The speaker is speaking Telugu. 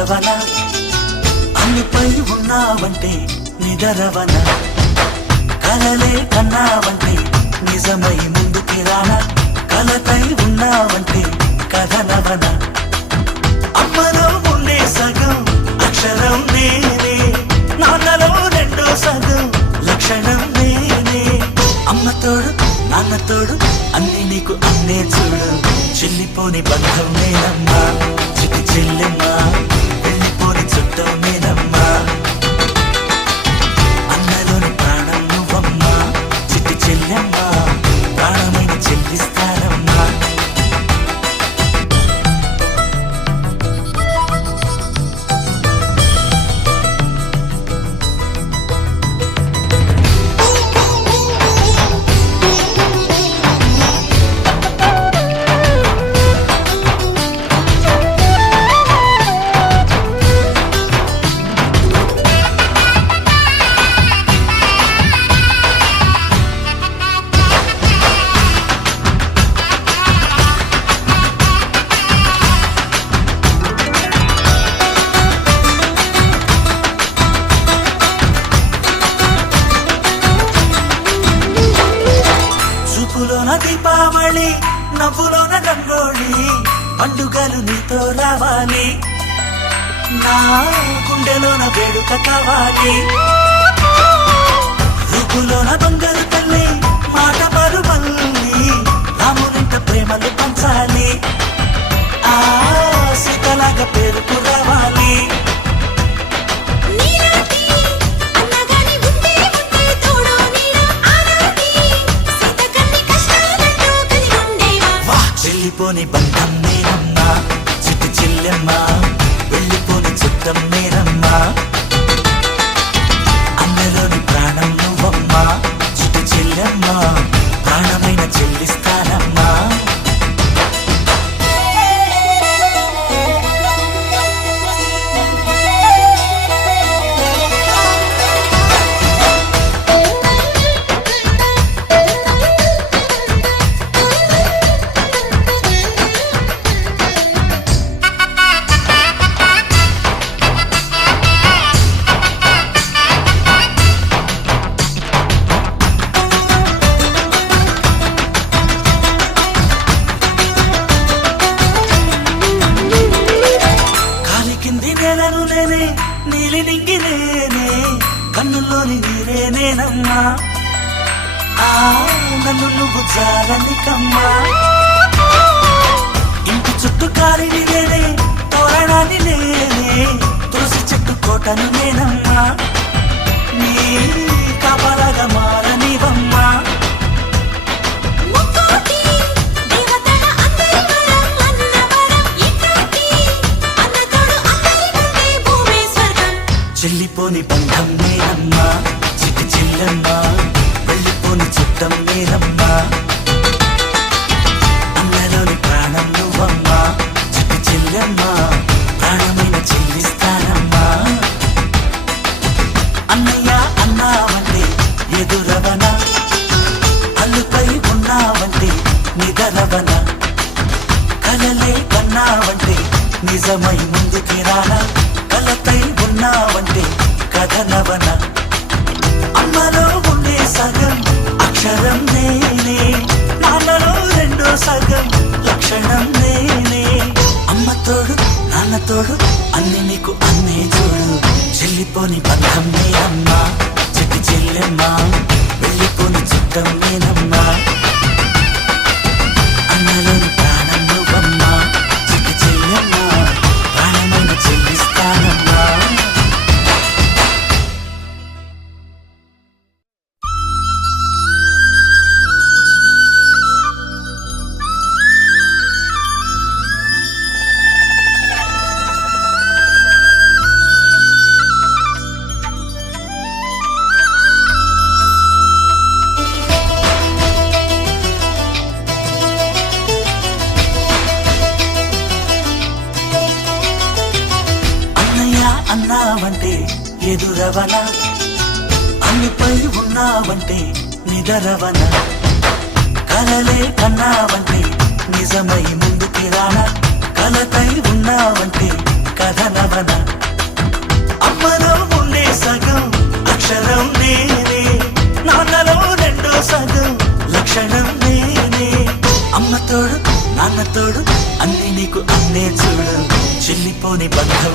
ఎదురవన అన్నిపై ఉన్నావంటే నిదరవన కలలే కన్నావంటే నిజమై ముందుకి రానా కలతై ఉన్నావంటే కథనవన అమ్మలో ఉండే సగం అక్షరం నేనే నాన్నలో రెండో సగం లక్షణం నేనే అమ్మ తోడు నాన్న తోడు అన్ని నీకు అన్నే చూడు చెల్లిపోని బంధం నేనమ్మా చిటి చెల్లెమ్మా వెళ్ళిపోని చుట్టం నేనమ్మా అన్నలోని ప్రాణం నువ్వమ్మా చిటి చెల్లెమ్మా ప్రాణమైన చెల్లిస్తానమ్మా చూపులోన దీపావళి నవ్వులోన రంగోళి పండుగలు నీతో రావాలి నా గుండెలోన వేడుక కావాలి రూపులోన దొంగలు తల్లి మాట పరుమల్లి రామునింట ప్రేమలు పంచాలి ఆ సీతలాగా పేరుకు రావాలి వెళ్ళిపోని బంధం నేనమ్మా చిట్టి చెల్లెమ్మా వెళ్ళిపోని చుట్టం నేనమ్మా అన్నలోని ప్రాణం నువ్వమ్మా చిట్టి చెల్లెమ్మా ప్రాణమైన చెల్లిస్తానమ్మా నేలను నేనే నీలి నింగి నేనే కన్నుల్లోని నీరే నేనమ్మా ఆ నన్ను నువ్వు జారనికమ్మా ఇంటి చుట్టూ కాలిని నేనే తోరణాన్ని నేనే తులసి చెట్టు కోటను నేనమ్మా నీ కాపలాగా మారనివమ్మా చెల్లిపోని బంధం నేనమ్మా చిట్టి చెల్లెమ్మా వెళ్ళిపోని చుట్టం నేనమ్మా అన్నలోని ప్రాణం నువ్వమ్మా చిట్టి చెల్లెమ్మా ప్రాణమైన చెల్లిస్తానమ్మా అన్నయ్య అన్నావంటే ఎదురవన అల్లుపై ఉన్నావంటే నిదరవన కలలే కన్నావంటే నిజమై ముందుకి రానా కలతై ఉన్నావంటే కథనవన అమ్మలో ఉండే సగం అక్షరం నేనే నాన్నలో రెండో సగం లక్షణం నేనే అమ్మ తోడు నాన్న తోడు అన్ని నీకు అన్నే చూడు చెల్లిపోని బంధం నేనమ్మా చిట్టి చెల్లెమ్మా వెళ్ళిపోని చుట్టం నేనమ్మా అన్నలోని ప్రాణం నువ్వమ్మా చిట్టి చెల్లెమ్మా ప్రాణమైన చెల్లిస్తానమ్మా అన్నావంటే ఎదురవన అన్నిపై ఉన్నావంటే నిదరవన కలలే కన్నావంటే నిజమై ముందుకి రానా కలతై ఉన్నావంటే కథనవన అమ్మలో ఉండే సగం అక్షరం నేనే నాన్నలో రెండో సగం లక్షణం నేనే అమ్మ తోడు నాన్న తోడు అన్ని నీకు అన్నే చూడు చెల్లిపోని బంధం